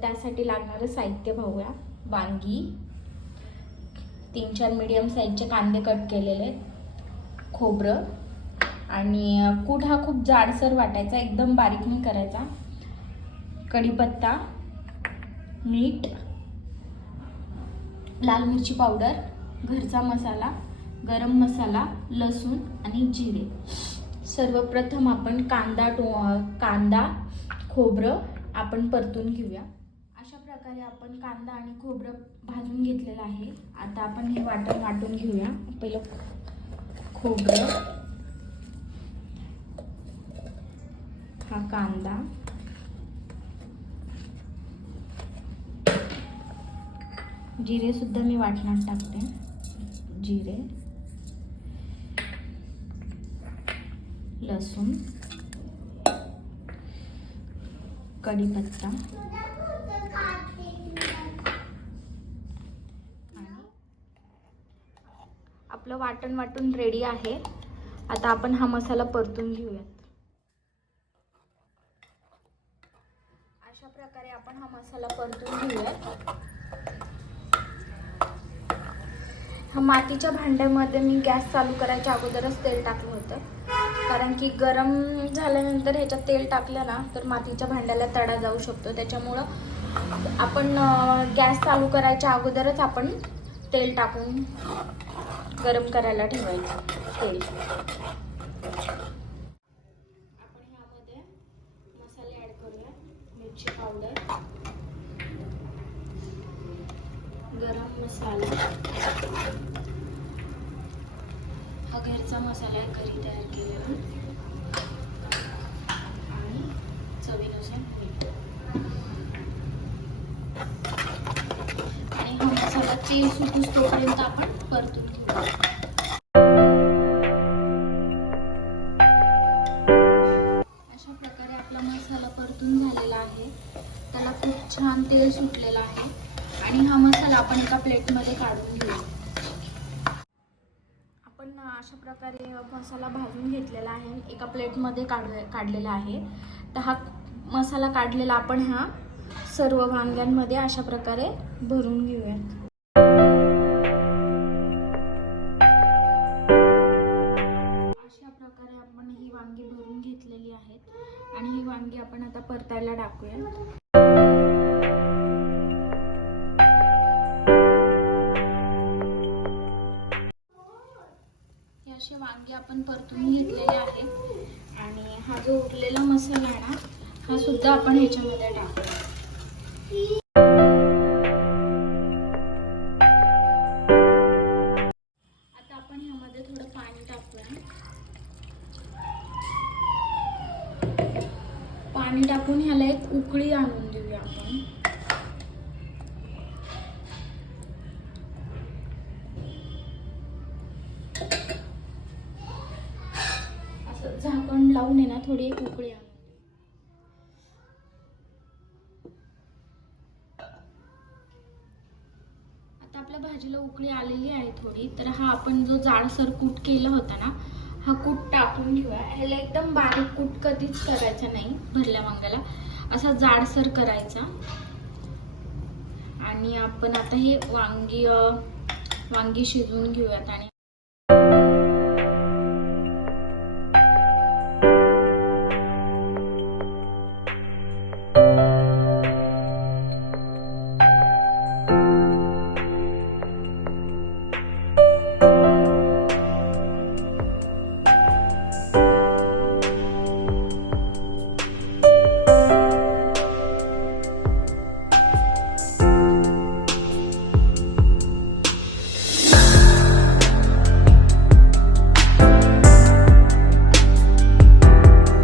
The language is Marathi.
त्यासाठी लागणारं साहित्य पाहूया. वांगी, 3-4 मीडियम साईजचे कांदे कट केलेले, खोबरं आणि कूट हा खूप जाडसर वाटायचा, एकदम बारीक नाही करायचा. कढीपत्ता, मीठ, लाल मिरची पावडर, घरचा मसाला, गरम मसाला, लसूण आणि जिरे. सर्वप्रथम आपण कांदा खोबरं आपण परतून घेऊया. अशा प्रकारे आपण कांदा आणि खोबरं भाजून घेतलेलं आहे. आता आपण हे वाटून घेऊया. पहिलं खोबरं, हा कांदा, जिरे सुद्धा मी वाटणात टाकते. जिरे, लसूण, कढीपत्ता आणि आपलं वाटून रेडी आहे. आता आपण हा मसाला परतून घेऊयात. अशा प्रकारे आपण हा मसाला परतून घेऊयात. हा मातीच्या भांड्यामध्ये मी गॅस चालू करायच्या अगोदरच तेल टाकलं होतं, कारण की गरम झाल्यानंतर ह्याच्यात तेल टाकलं ना तर मातीच्या भांड्याला तडा जाऊ शकतो. त्याच्यामुळं आपण गॅस चालू करायच्या अगोदरच आपण तेल टाकून गरम करायला ठेवायचं तेल. आपण ह्यामध्ये मसाले ॲड करूया. मिरची पावडर, गरम मसाला, हा घरचा मसाला आहे घरी तयार केलेला, आणि चवीनुसार मीठ. आणि हा मसाला तेल सुटूस तोपर्यंत आपण परतून घेऊ. अशा प्रकारे आपला मसाला परतून झालेला आहे. त्याला खूप छान तेल सुटलेलं आहे. आणि हा मसाला आपण एका प्लेटमध्ये काढून घेऊ. आपण अशा प्रकारे मसाला भाजून घेतलेला आहे, एका प्लेटमध्ये काढलेला आहे. तर हा मसाला काढलेला आपण ह्या सर्व वांग्यांमध्ये अशा प्रकारे भरून घेऊयात. अशा प्रकारे आपण ही वांगी भरून घेतलेली आहेत आणि ही वांगी आपण आता परतायला टाकूया. असे वांगे आपण परतून घेतलेले आहेत आणि हा जो उरलेला मसाला आहे ना हा सुद्धा आपण ह्याच्यामध्ये टाकूया. आता आपण ह्यामध्ये थोडं पाणी टाकूया. पाणी टाकून ह्याला एक उकळी आणून देऊया आपण. झाकण लावून आहे ना थोडी एक उकळी आणून. आता आपल्या भाजीला उकळी आलेली आहे थोडी, तर हा आपण जो जाडसर कूट केला होता ना हा कूट टाकून घेऊया. ह्याला एकदम बारीक कूट कधीच करायचा नाही भरल्या वांग्याला, असा जाडसर करायचा. आणि आपण आता हे वांगी शिजवून घेऊयात. आणि